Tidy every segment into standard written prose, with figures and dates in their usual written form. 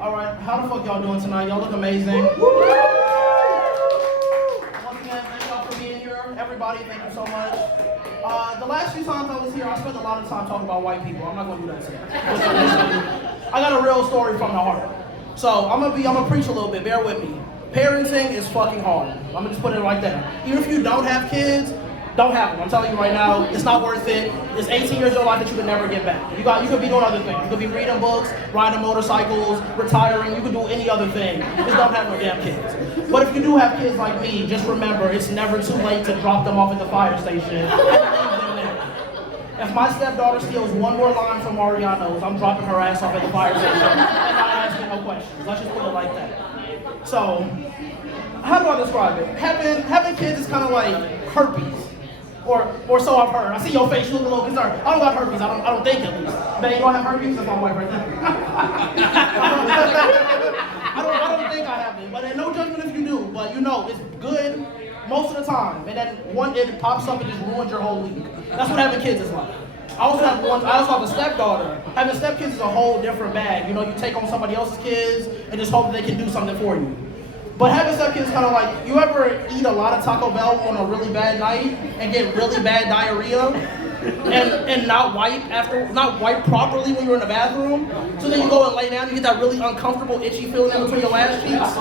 All right, how the fuck y'all doing tonight? Y'all look amazing. Once again, thank y'all for being here. Everybody, thank you so much. The last few times I was here, I spent a lot of time talking about white people. I'm not gonna do that today. I got a real story from the heart. So I'm gonna preach a little bit, bear with me. Parenting is fucking hard. I'm gonna just put it right there. Even if you don't have kids, don't have them. I'm telling you right now, it's not worth it. It's 18 years of your life that you can never get back. You could be doing other things. You could be reading books, riding motorcycles, retiring. You could do any other thing. Just don't have no damn kids. But if you do have kids like me, just remember, it's never too late to drop them off at the fire station and leave them there. If my stepdaughter steals one more line from Mariano's, I'm dropping her ass off at the fire station and not asking no questions. Let's just put it like that. So, how do I describe it? Having kids is kind of like herpes. Or so I've heard. I see your face, you look a little concerned. I don't got herpes, I don't think at least. Man, you don't have herpes? That's my wife right there. I don't think I have it, but no judgment if you do. But you know, it's good most of the time. And then one day it pops up and just ruins your whole week. That's what having kids is like. I also have a stepdaughter. Having stepkids is a whole different bag. You know, you take on somebody else's kids and just hope that they can do something for you. But having stepkids is kind of like, you ever eat a lot of Taco Bell on a really bad night and get really bad diarrhea and not wipe properly when you're in the bathroom? So then you go and lay down and you get that really uncomfortable itchy feeling in between your ass cheeks?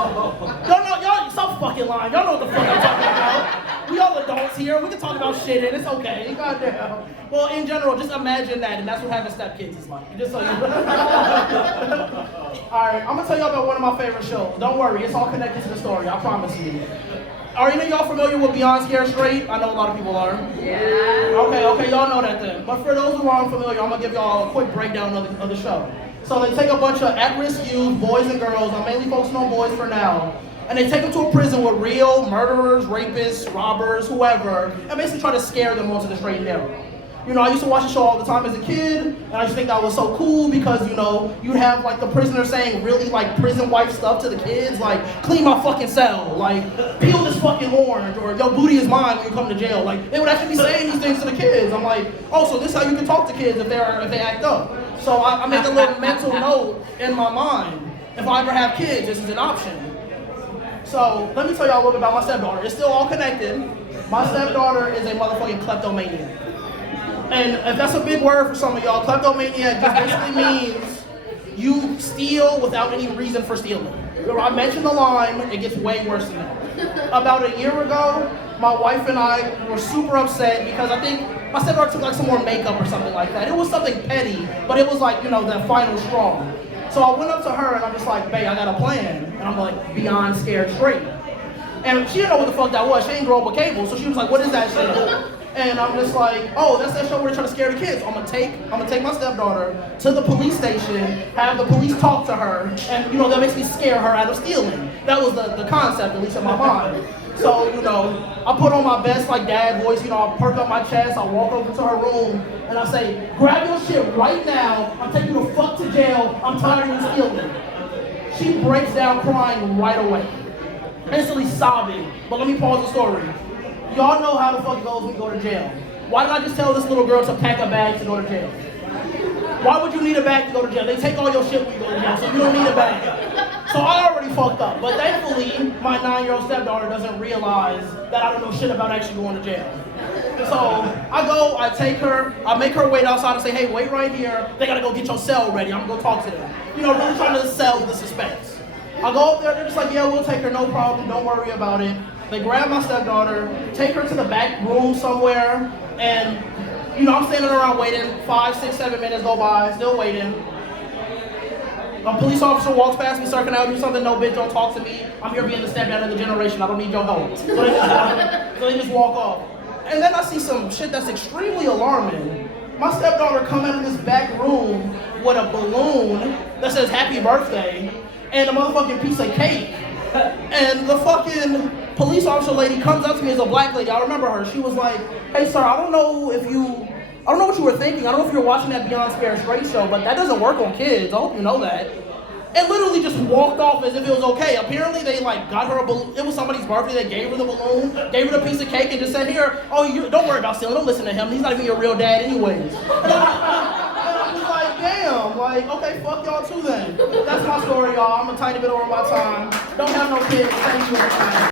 Y'all stop fucking lying. Y'all know what the fuck I'm talking about. We all adults here. We can talk about shit and it's okay. Goddamn. Well, in general, just imagine that, and that's what having stepkids is like. Just so you Alright, I'm gonna tell y'all about one of my favorite shows. Don't worry, it's all connected to the story, I promise you. Are any of y'all familiar with Beyond Scared Straight? I know a lot of people are. Yeah. Okay, y'all know that then. But for those who aren't familiar, I'm gonna give y'all a quick breakdown of the show. So they take a bunch of at-risk youth, boys and girls, I'm mainly focusing on boys for now, and they take them to a prison with real murderers, rapists, robbers, whoever, and basically try to scare them onto the straight and narrow. You know, I used to watch the show all the time as a kid, and I just think that was so cool because, you know, you'd have like the prisoner saying really like prison wife stuff to the kids, like, clean my fucking cell, like, peel this fucking orange, or your booty is mine when you come to jail. Like, they would actually be saying these things to the kids. I'm like, oh, so this is how you can talk to kids if they act up. So I make a little mental note in my mind. If I ever have kids, this is an option. So let me tell y'all a little bit about my stepdaughter. It's still all connected. My stepdaughter is a motherfucking kleptomaniac. And if that's a big word for some of y'all, kleptomaniac just basically means you steal without any reason for stealing. I mentioned the line, it gets way worse than that. About a year ago, my wife and I were super upset because I think my stepdaughter took like some more makeup or something like that. It was something petty, but it was like, you know, the final straw. So I went up to her and I'm just like, babe, I got a plan. And I'm like, Beyond Scared Straight. And she didn't know what the fuck that was. She ain't grow up with cable, so she was like, what is that shit? And I'm just like, oh, that's that show where they're trying to scare the kids. I'm gonna take my stepdaughter to the police station, have the police talk to her, and you know, that makes me scare her out of stealing. That was the concept, at least in my mind. So, you know, I put on my best like dad voice, you know, I perk up my chest, I walk over to her room, and I say, grab your shit right now, I'm taking you the fuck to jail, I'm tired of you stealing. She breaks down crying right away, instantly sobbing. But let me pause the story. Y'all know how the fuck it goes when you go to jail. Why did I just tell this little girl to pack a bag to go to jail? Why would you need a bag to go to jail? They take all your shit when you go to jail, so you don't need a bag. So I already fucked up. But thankfully, my 9-year-old stepdaughter doesn't realize that I don't know shit about actually going to jail. So I take her, I make her wait outside and say, hey, wait right here. They gotta go get your cell ready. I'm gonna go talk to them. You know, really trying to sell the suspense. I go up there, they're just like, yeah, we'll take her, no problem, don't worry about it. They grab my stepdaughter, take her to the back room somewhere, and, you know, I'm standing around waiting, 5, 6, 7 minutes go by, still waiting. A police officer walks past me, sir, can I do something? No, bitch, don't talk to me. I'm here being the stepdad of the generation, I don't need your help. So they just walk off. And then I see some shit that's extremely alarming. My stepdaughter come out of this back room with a balloon that says happy birthday and a motherfucking piece of cake. And the fucking police officer lady comes up to me as a black lady. I remember her. She was like, hey, sir, I don't know what you were thinking. I don't know if you were watching that Beyond Scared Straight show, but that doesn't work on kids. I hope you know that. And literally just walked off as if it was okay. Apparently they like got her a balloon. It was somebody's birthday. They gave her the balloon, gave her the piece of cake, and just said, here, oh, you don't worry about stealing. Don't listen to him. He's not even your real dad anyways. And I'm just like, damn. damn, like, okay, fuck y'all too then. That's my story, y'all. I'm a tiny bit over my time. Don't have no kids. Thank you.